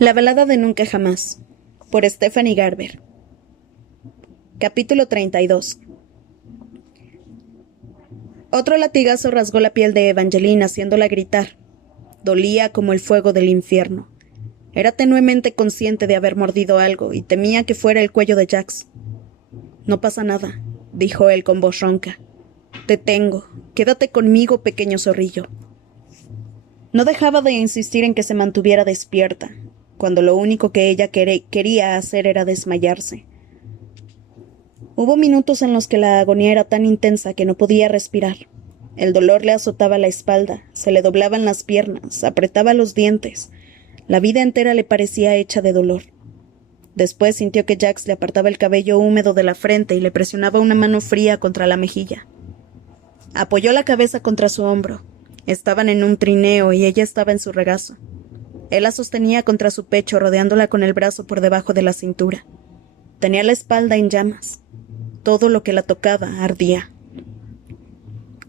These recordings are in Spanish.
La balada de Nunca Jamás, por Stephanie Garber. Capítulo 32. Otro latigazo rasgó la piel de Evangeline, haciéndola gritar. Dolía como el fuego del infierno. Era tenuemente consciente de haber mordido algo y temía que fuera el cuello de Jax. «No pasa nada», dijo él con voz ronca. «Te tengo. Quédate conmigo, pequeño zorrillo». No dejaba de insistir en que se mantuviera despierta, cuando lo único que ella quería hacer era desmayarse. Hubo minutos en los que la agonía era tan intensa que no podía respirar. El dolor le azotaba la espalda, se le doblaban las piernas, apretaba los dientes. La vida entera le parecía hecha de dolor. Después sintió que Jax le apartaba el cabello húmedo de la frente y le presionaba una mano fría contra la mejilla. Apoyó la cabeza contra su hombro. Estaban en un trineo y ella estaba en su regazo. Él la sostenía contra su pecho, rodeándola con el brazo por debajo de la cintura. Tenía la espalda en llamas. Todo lo que la tocaba ardía.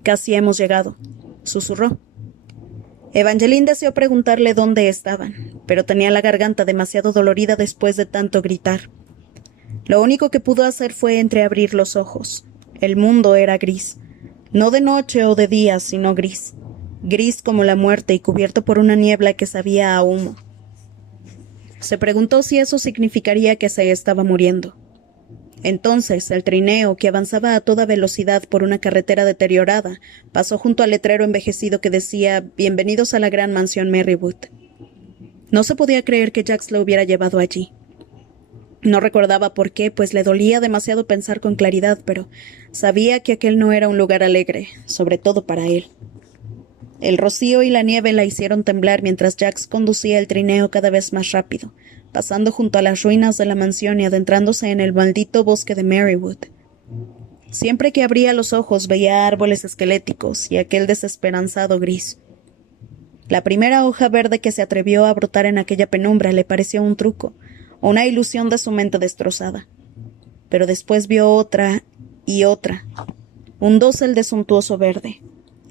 «Casi hemos llegado», susurró. Evangeline deseó preguntarle dónde estaban, pero tenía la garganta demasiado dolorida después de tanto gritar. Lo único que pudo hacer fue entreabrir los ojos. El mundo era gris. No de noche o de día, sino gris. Gris como la muerte y cubierto por una niebla que sabía a humo. Se preguntó si eso significaría que se estaba muriendo. Entonces, el trineo, que avanzaba a toda velocidad por una carretera deteriorada, pasó junto al letrero envejecido que decía «Bienvenidos a la gran mansión Merrywood». No se podía creer que Jax lo hubiera llevado allí. No recordaba por qué, pues le dolía demasiado pensar con claridad, pero sabía que aquel no era un lugar alegre, sobre todo para él. El rocío y la nieve la hicieron temblar mientras Jax conducía el trineo cada vez más rápido, pasando junto a las ruinas de la mansión y adentrándose en el maldito bosque de Merrywood. Siempre que abría los ojos veía árboles esqueléticos y aquel desesperanzado gris. La primera hoja verde que se atrevió a brotar en aquella penumbra le pareció un truco, una ilusión de su mente destrozada. Pero después vio otra y otra, un dosel de suntuoso verde.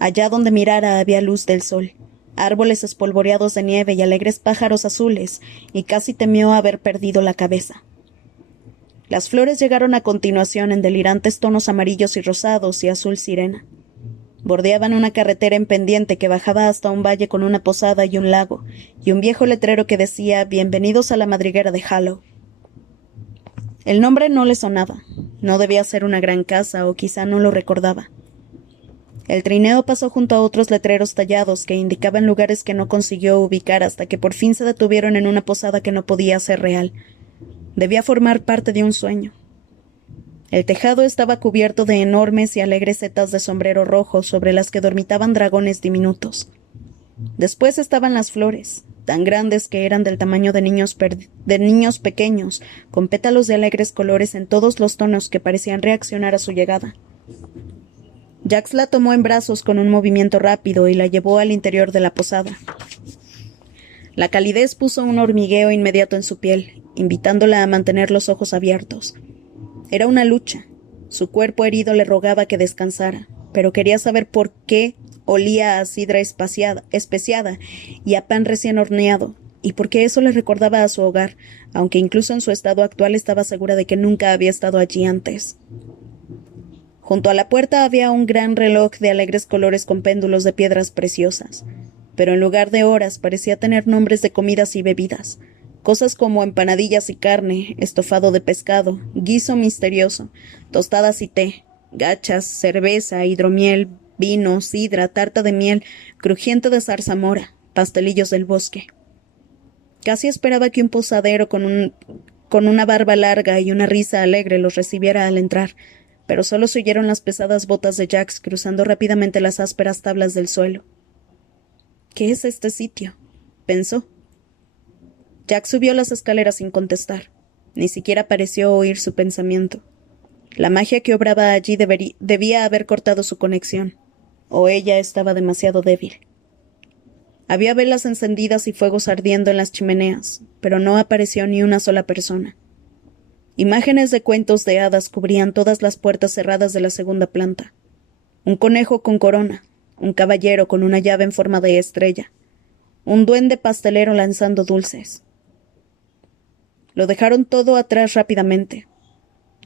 Allá donde mirara había luz del sol, árboles espolvoreados de nieve y alegres pájaros azules, y casi temió haber perdido la cabeza. Las flores llegaron a continuación en delirantes tonos amarillos y rosados y azul sirena. Bordeaban una carretera en pendiente que bajaba hasta un valle con una posada y un lago, y un viejo letrero que decía «Bienvenidos a la madriguera de Hallow». El nombre no le sonaba. No debía ser una gran casa, o quizá no lo recordaba. El trineo pasó junto a otros letreros tallados que indicaban lugares que no consiguió ubicar hasta que por fin se detuvieron en una posada que no podía ser real. Debía formar parte de un sueño. El tejado estaba cubierto de enormes y alegres setas de sombrero rojo sobre las que dormitaban dragones diminutos. Después estaban las flores, tan grandes que eran del tamaño de niños pequeños, con pétalos de alegres colores en todos los tonos que parecían reaccionar a su llegada. Jax la tomó en brazos con un movimiento rápido y la llevó al interior de la posada. La calidez puso un hormigueo inmediato en su piel, invitándola a mantener los ojos abiertos. Era una lucha. Su cuerpo herido le rogaba que descansara, pero quería saber por qué olía a sidra especiada y a pan recién horneado, y por qué eso le recordaba a su hogar, aunque incluso en su estado actual estaba segura de que nunca había estado allí antes. Junto a la puerta había un gran reloj de alegres colores con péndulos de piedras preciosas, pero en lugar de horas parecía tener nombres de comidas y bebidas, cosas como empanadillas y carne, estofado de pescado, guiso misterioso, tostadas y té, gachas, cerveza, hidromiel, vino, sidra, tarta de miel, crujiente de zarzamora, pastelillos del bosque. Casi esperaba que un posadero con una barba larga y una risa alegre los recibiera al entrar, pero solo se oyeron las pesadas botas de Jax cruzando rápidamente las ásperas tablas del suelo. «¿Qué es este sitio?», pensó. Jax subió las escaleras sin contestar. Ni siquiera pareció oír su pensamiento. La magia que obraba allí debía haber cortado su conexión, o ella estaba demasiado débil. Había velas encendidas y fuegos ardiendo en las chimeneas, pero no apareció ni una sola persona. Imágenes de cuentos de hadas cubrían todas las puertas cerradas de la segunda planta. Un conejo con corona, un caballero con una llave en forma de estrella, un duende pastelero lanzando dulces. Lo dejaron todo atrás rápidamente.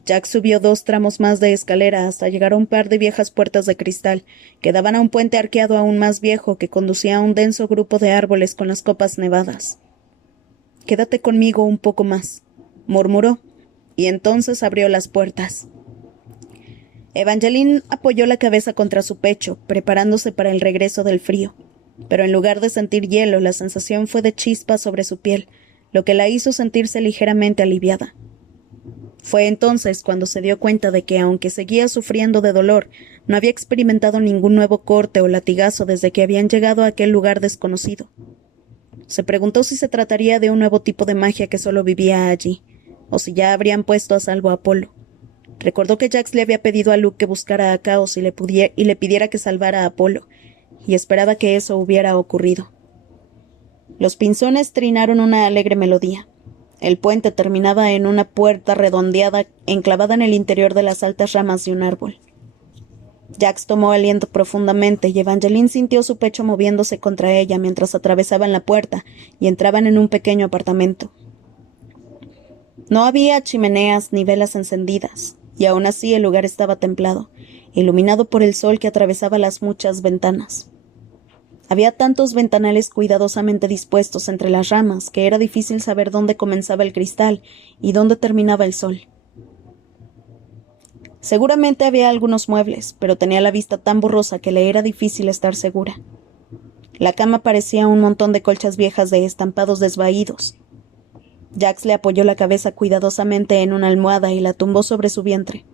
Jack subió 2 tramos más de escalera hasta llegar a un par de viejas puertas de cristal que daban a un puente arqueado aún más viejo que conducía a un denso grupo de árboles con las copas nevadas. «Quédate conmigo un poco más», murmuró, y entonces abrió las puertas. Evangeline apoyó la cabeza contra su pecho, preparándose para el regreso del frío, pero en lugar de sentir hielo, la sensación fue de chispas sobre su piel, lo que la hizo sentirse ligeramente aliviada. Fue entonces cuando se dio cuenta de que, aunque seguía sufriendo de dolor, no había experimentado ningún nuevo corte o latigazo desde que habían llegado a aquel lugar desconocido. Se preguntó si se trataría de un nuevo tipo de magia que solo vivía allí, o si ya habrían puesto a salvo a Apolo. Recordó que Jax le había pedido a Luke que buscara a Caos y le pidiera que salvara a Apolo, y esperaba que eso hubiera ocurrido. Los pinzones trinaron una alegre melodía. El puente terminaba en una puerta redondeada enclavada en el interior de las altas ramas de un árbol. Jax tomó aliento profundamente y Evangeline sintió su pecho moviéndose contra ella mientras atravesaban la puerta y entraban en un pequeño apartamento. No había chimeneas ni velas encendidas, y aún así el lugar estaba templado, iluminado por el sol que atravesaba las muchas ventanas. Había tantos ventanales cuidadosamente dispuestos entre las ramas que era difícil saber dónde comenzaba el cristal y dónde terminaba el sol. Seguramente había algunos muebles, pero tenía la vista tan borrosa que le era difícil estar segura. La cama parecía un montón de colchas viejas de estampados desvaídos. Jax le apoyó la cabeza cuidadosamente en una almohada y la tumbó sobre su vientre.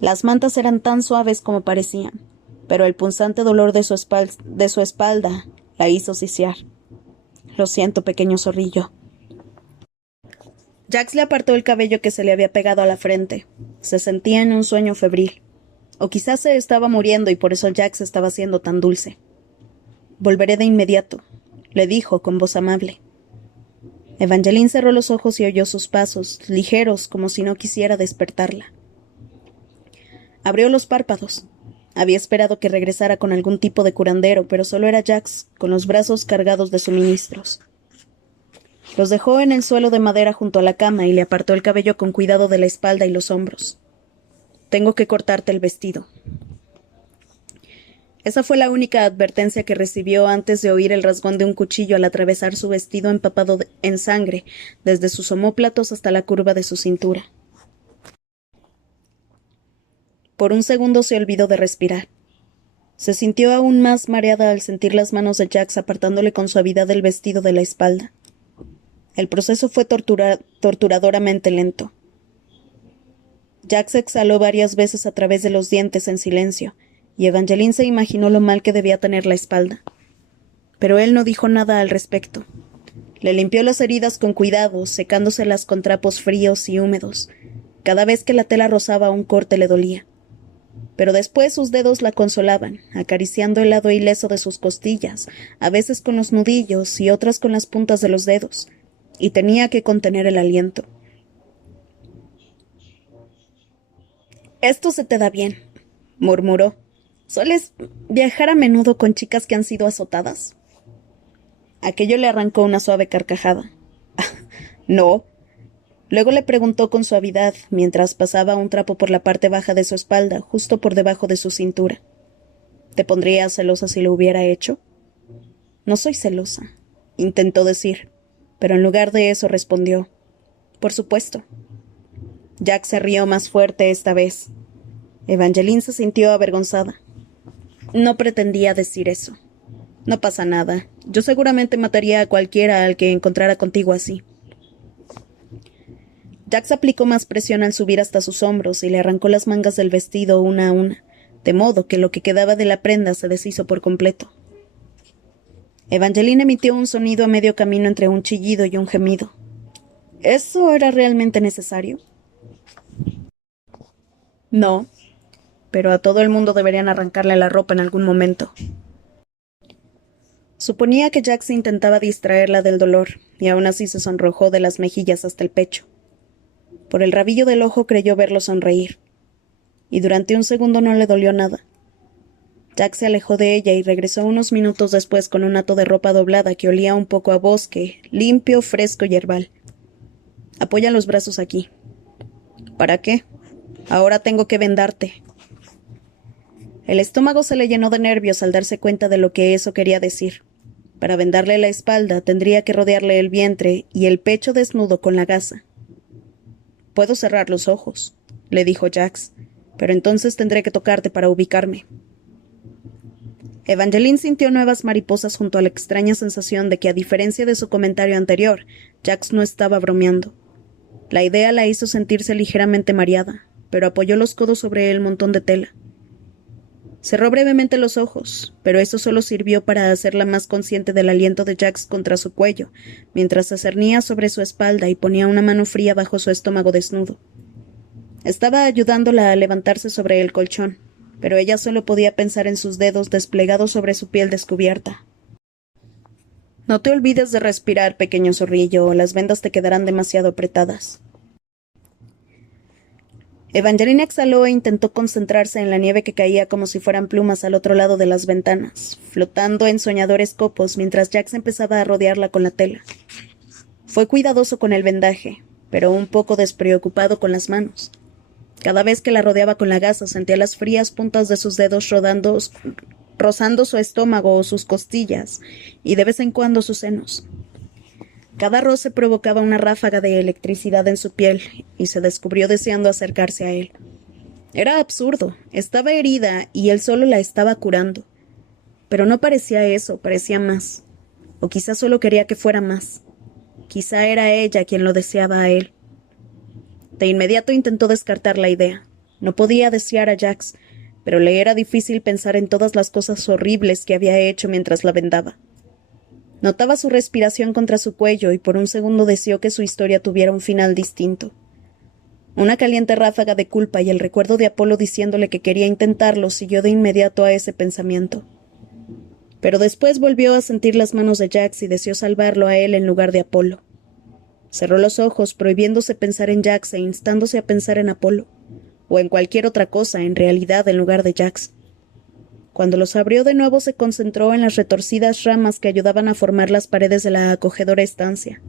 Las mantas eran tan suaves como parecían, pero el punzante dolor de su espalda la hizo sisear. «Lo siento, pequeño zorrillo». Jax le apartó el cabello que se le había pegado a la frente. Se sentía en un sueño febril. O quizás se estaba muriendo y por eso Jax estaba siendo tan dulce. «Volveré de inmediato», le dijo con voz amable. Evangeline cerró los ojos y oyó sus pasos, ligeros como si no quisiera despertarla. Abrió los párpados. Había esperado que regresara con algún tipo de curandero, pero solo era Jax, con los brazos cargados de suministros. Los dejó en el suelo de madera junto a la cama y le apartó el cabello con cuidado de la espalda y los hombros. «Tengo que cortarte el vestido». Esa fue la única advertencia que recibió antes de oír el rasgón de un cuchillo al atravesar su vestido empapado en sangre, desde sus omóplatos hasta la curva de su cintura. Por un segundo se olvidó de respirar. Se sintió aún más mareada al sentir las manos de Jax apartándole con suavidad el vestido de la espalda. El proceso fue torturadoramente lento. Jax exhaló varias veces a través de los dientes en silencio, y Evangeline se imaginó lo mal que debía tener la espalda. Pero él no dijo nada al respecto. Le limpió las heridas con cuidado, secándoselas con trapos fríos y húmedos. Cada vez que la tela rozaba un corte le dolía. Pero después sus dedos la consolaban, acariciando el lado ileso de sus costillas, a veces con los nudillos y otras con las puntas de los dedos, y tenía que contener el aliento. «Esto se te da bien», murmuró. «¿Sueles viajar a menudo con chicas que han sido azotadas?» Aquello le arrancó una suave carcajada. «No». Luego le preguntó con suavidad, mientras pasaba un trapo por la parte baja de su espalda, justo por debajo de su cintura. «¿Te pondrías celosa si lo hubiera hecho?» «No soy celosa», intentó decir, pero en lugar de eso respondió: «Por supuesto». Jack se rió más fuerte esta vez. Evangeline se sintió avergonzada. «No pretendía decir eso. No pasa nada. Yo seguramente mataría a cualquiera al que encontrara contigo así». Jax aplicó más presión al subir hasta sus hombros y le arrancó las mangas del vestido una a una, de modo que lo que quedaba de la prenda se deshizo por completo. Evangeline emitió un sonido a medio camino entre un chillido y un gemido. ¿Eso era realmente necesario? No, pero a todo el mundo deberían arrancarle la ropa en algún momento. Suponía que Jax intentaba distraerla del dolor, y aún así se sonrojó de las mejillas hasta el pecho. Por el rabillo del ojo creyó verlo sonreír, y durante un segundo no le dolió nada. Jack se alejó de ella y regresó unos minutos después con un hato de ropa doblada que olía un poco a bosque, limpio, fresco y herbal. Apoya los brazos aquí. ¿Para qué? Ahora tengo que vendarte. El estómago se le llenó de nervios al darse cuenta de lo que eso quería decir. Para vendarle la espalda tendría que rodearle el vientre y el pecho desnudo con la gasa. Puedo cerrar los ojos, le dijo Jax, pero entonces tendré que tocarte para ubicarme. Evangeline sintió nuevas mariposas junto a la extraña sensación de que, a diferencia de su comentario anterior, Jax no estaba bromeando. La idea la hizo sentirse ligeramente mareada, pero apoyó los codos sobre el montón de tela. Cerró brevemente los ojos, pero eso solo sirvió para hacerla más consciente del aliento de Jax contra su cuello, mientras se cernía sobre su espalda y ponía una mano fría bajo su estómago desnudo. Estaba ayudándola a levantarse sobre el colchón, pero ella solo podía pensar en sus dedos desplegados sobre su piel descubierta. No te olvides de respirar, pequeño zorrillo, o las vendas te quedarán demasiado apretadas. Evangeline exhaló e intentó concentrarse en la nieve que caía como si fueran plumas al otro lado de las ventanas, flotando en soñadores copos mientras Jax empezaba a rodearla con la tela. Fue cuidadoso con el vendaje, pero un poco despreocupado con las manos. Cada vez que la rodeaba con la gasa sentía las frías puntas de sus dedos rozando su estómago o sus costillas, y de vez en cuando sus senos. Cada roce provocaba una ráfaga de electricidad en su piel, y se descubrió deseando acercarse a él. Era absurdo, estaba herida, y él solo la estaba curando. Pero no parecía eso, parecía más. O quizá solo quería que fuera más. Quizá era ella quien lo deseaba a él. De inmediato intentó descartar la idea. No podía desear a Jax, pero le era difícil pensar en todas las cosas horribles que había hecho mientras la vendaba. Notaba su respiración contra su cuello y por un segundo deseó que su historia tuviera un final distinto. Una caliente ráfaga de culpa y el recuerdo de Apolo diciéndole que quería intentarlo siguió de inmediato a ese pensamiento. Pero después volvió a sentir las manos de Jax y deseó salvarlo a él en lugar de Apolo. Cerró los ojos, prohibiéndose pensar en Jax e instándose a pensar en Apolo, o en cualquier otra cosa en realidad en lugar de Jax. Cuando los abrió de nuevo se concentró en las retorcidas ramas que ayudaban a formar las paredes de la acogedora estancia.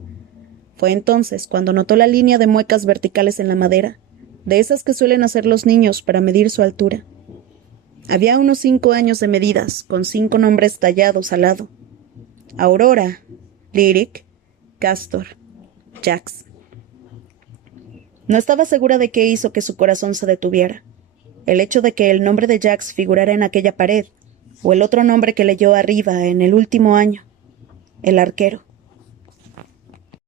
Fue entonces cuando notó la línea de muecas verticales en la madera, de esas que suelen hacer los niños para medir su altura. Había unos 5 años de medidas, con 5 nombres tallados al lado. Aurora, Lyric, Castor, Jax. No estaba segura de qué hizo que su corazón se detuviera. El hecho de que el nombre de Jax figurara en aquella pared, o el otro nombre que leyó arriba en el último año, el arquero.